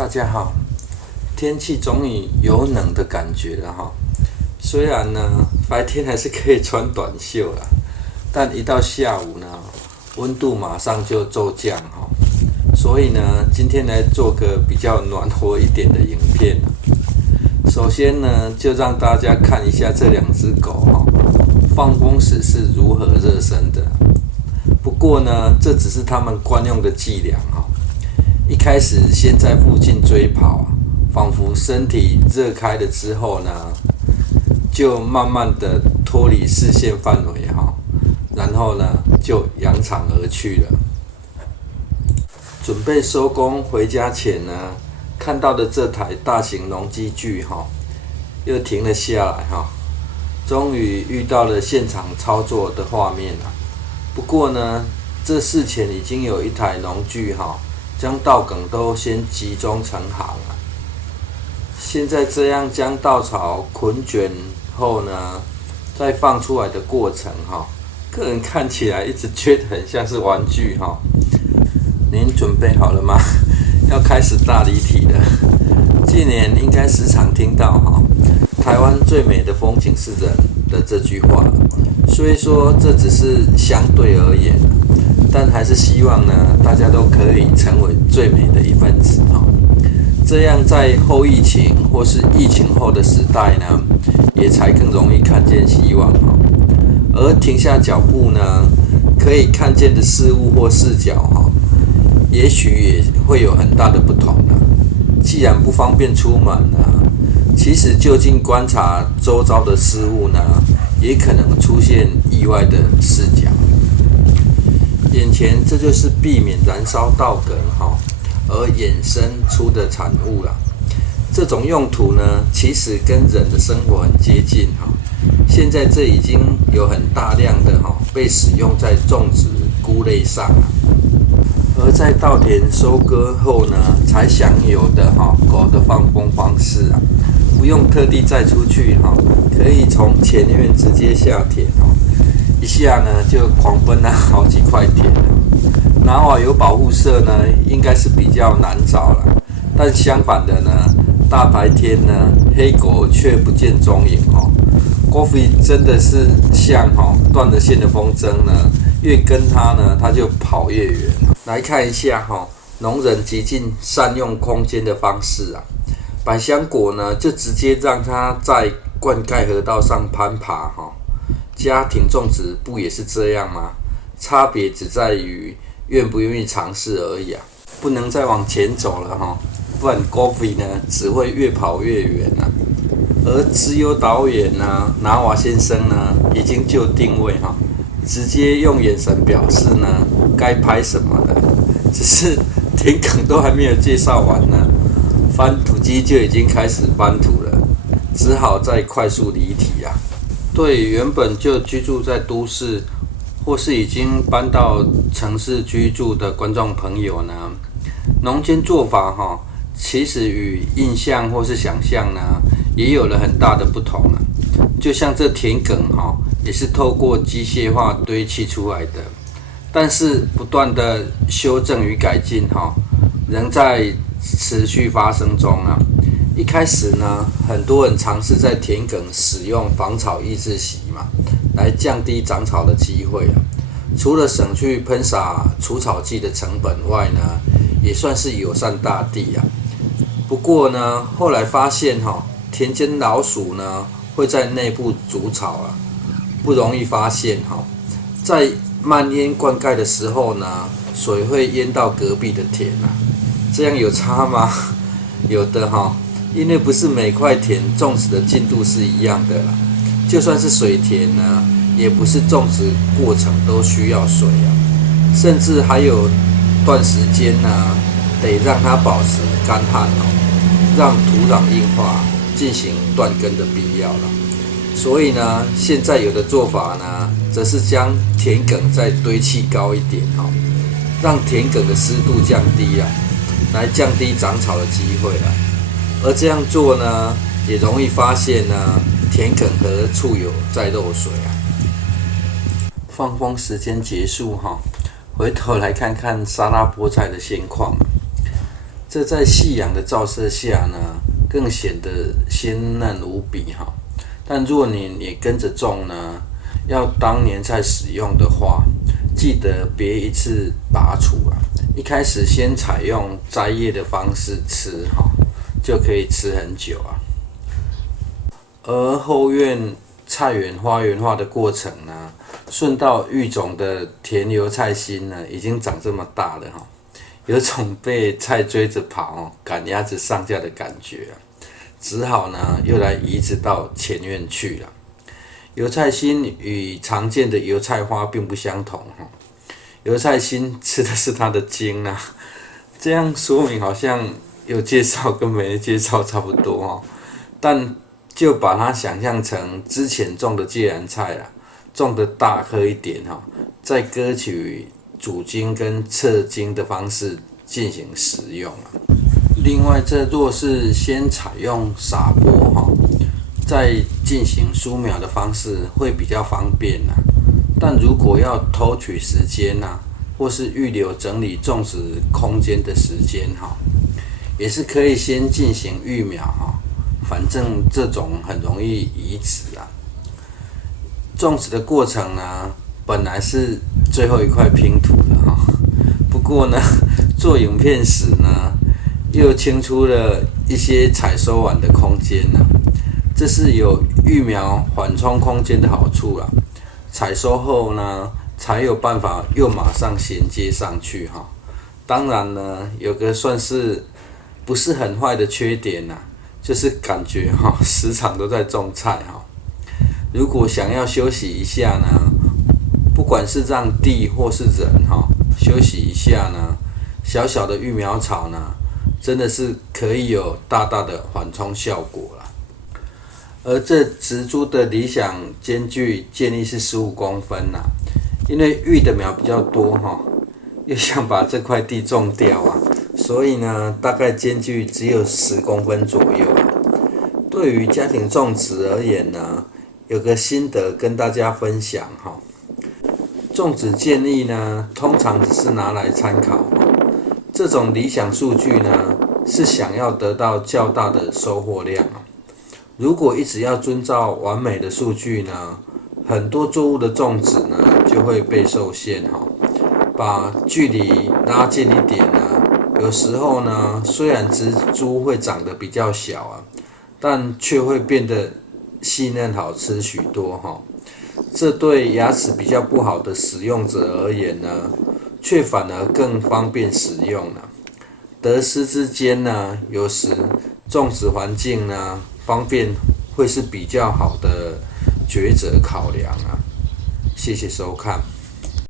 大家好，天气终于有冷的感觉了哈。虽然呢白天还是可以穿短袖啦，但一到下午呢，温度马上就骤降哈。所以呢，今天来做个比较暖和一点的影片。首先呢，就让大家看一下这两只狗哈，放风时是如何热身的。不过呢，这只是他们惯用的伎俩哈。一开始先在附近追跑，仿佛身体热开了之后呢，就慢慢的脱离视线范围哈，然后呢就扬长而去了。准备收工回家前呢，看到的这台大型农机具哈，又停了下来哈，终于遇到了现场操作的画面了。不过呢，这事前已经有一台农具哈，将稻梗都先集中成行了。现在这样将稻草捆卷后呢，再放出来的过程哈，个人看起来一直觉得很像是玩具哈。您准备好了吗？要开始大离题了。近年应该时常听到哈，台湾最美的风景是人的这句话。虽说这只是相对而言，但还是希望呢，大家都可以成为最美的一份子哈。这样在后疫情或是疫情后的时代呢，也才更容易看见希望哈。而停下脚步呢，可以看见的事物或视角哈，也许也会有很大的不同了。既然不方便出门呢，其实就近观察周遭的事物呢，也可能出现意外的视角。眼前这就是避免燃烧稻梗哈，而衍生出的产物啦。这种用途呢，其实跟人的生活很接近哈。现在这已经有很大量的哈被使用在种植菇类上了。而在稻田收割后呢，才享有的哈狗的放风方式啊，不用特地再出去哈，可以从前院直接下田哈，一下呢就狂奔了好几块田了。南华有保护色呢，应该是比较难找了，但相反的呢，大白天呢，黑狗却不见踪影哦。Coffee 真的是像断了线的风筝呢，越跟它呢，它就跑越远。来看一下农人极尽善用空间的方式啊。百香果呢，就直接让它在灌溉河道上攀爬哈。家庭种植不也是这样吗？差别只在于愿不愿意尝试而已啊。不能再往前走了哈，不然 Coffee 呢只会越跑越远啊。而资优导演呢，拿瓦先生呢，已经就定位哈，直接用眼神表示呢，该拍什么了。只是田埂都还没有介绍完呢，翻土机就已经开始翻土了，只好再快速离题啊。对原本就居住在都市，或是已经搬到城市居住的观众朋友呢，农间做法其实与印象或是想象呢，也有了很大的不同啊。就像这田埂也是透过机械化堆砌出来的，但是不断的修正与改进仍在持续发生中啊。一开始呢，很多人尝试在田埂使用防草抑制席嘛，来降低长草的机会啊。除了省去喷洒除草剂的成本外呢，也算是友善大地啊。不过呢，后来发现田间老鼠呢会在内部筑草啊，不容易发现在漫淹灌溉的时候呢，水会淹到隔壁的田啊，这样有差吗？有的因为不是每块田种植的进度是一样的啦，就算是水田呢，也不是种植过程都需要水啊，甚至还有段时间呢，得让它保持干旱让土壤硬化，进行断根的必要了。所以呢，现在有的做法呢，则是将田埂再堆砌高一点让田埂的湿度降低来降低长草的机会了。而这样做呢，也容易发现呢，田埂何处有在漏水啊。放风时间结束回头来看看沙拉菠菜的现况。这在夕阳的照射下呢，更显得鲜嫩无比哈。但若你也跟着种呢，要当年菜使用的话，记得别一次拔除啊。一开始先采用摘叶的方式吃哈，就可以吃很久啊。而后院菜园花园化的过程呢，顺道育种的甜油菜心呢，已经长这么大了哈，有种被菜追着跑、赶鸭子上架的感觉啊。只好呢，又来移植到前院去了。油菜心与常见的油菜花并不相同哈，油菜心吃的是它的茎啊，这样说明好像有介绍跟没介绍差不多哈，但就把它想象成之前种的芥蓝菜啦，种的大颗一点哈，再割取主茎跟侧茎的方式进行食用啊。另外，这若是先采用撒播哈，再进行疏苗的方式会比较方便啦。但如果要偷取时间呐，或是预留整理种植空间的时间哈，也是可以先进行育苗哈。反正这种很容易移植啊。种植的过程呢，本来是最后一块拼图了哈。不过呢，做影片时呢，又清出了一些采收完的空间呢，这是有育苗缓冲空间的好处啦。采收后呢，才有办法又马上衔接上去哈。当然呢，有个算是不是很坏的缺点啦，就是感觉哈，时常都在种菜哈。如果想要休息一下呢，不管是让地或是人哈休息一下呢，小小的育苗草呢，真的是可以有大大的缓冲效果啦。而这植株的理想间距建议是15公分啦，因为育的苗比较多哈，又想把这块地种掉啊，所以呢，大概间距只有10公分左右啦。对于家庭种植而言呢，有个心得跟大家分享哈。种植建议呢，通常只是拿来参考哈。这种理想数据呢，是想要得到较大的收获量。如果一直要遵照完美的数据呢，很多作物的种植呢就会被受限哈。把距离拉近一点呢，有时候呢，虽然植株会长得比较小啊，但却会变得细嫩好吃许多哈。这对牙齿比较不好的使用者而言呢，却反而更方便使用了。得失之间呢，有时种植环境呢方便会是比较好的抉择考量啊。谢谢收看。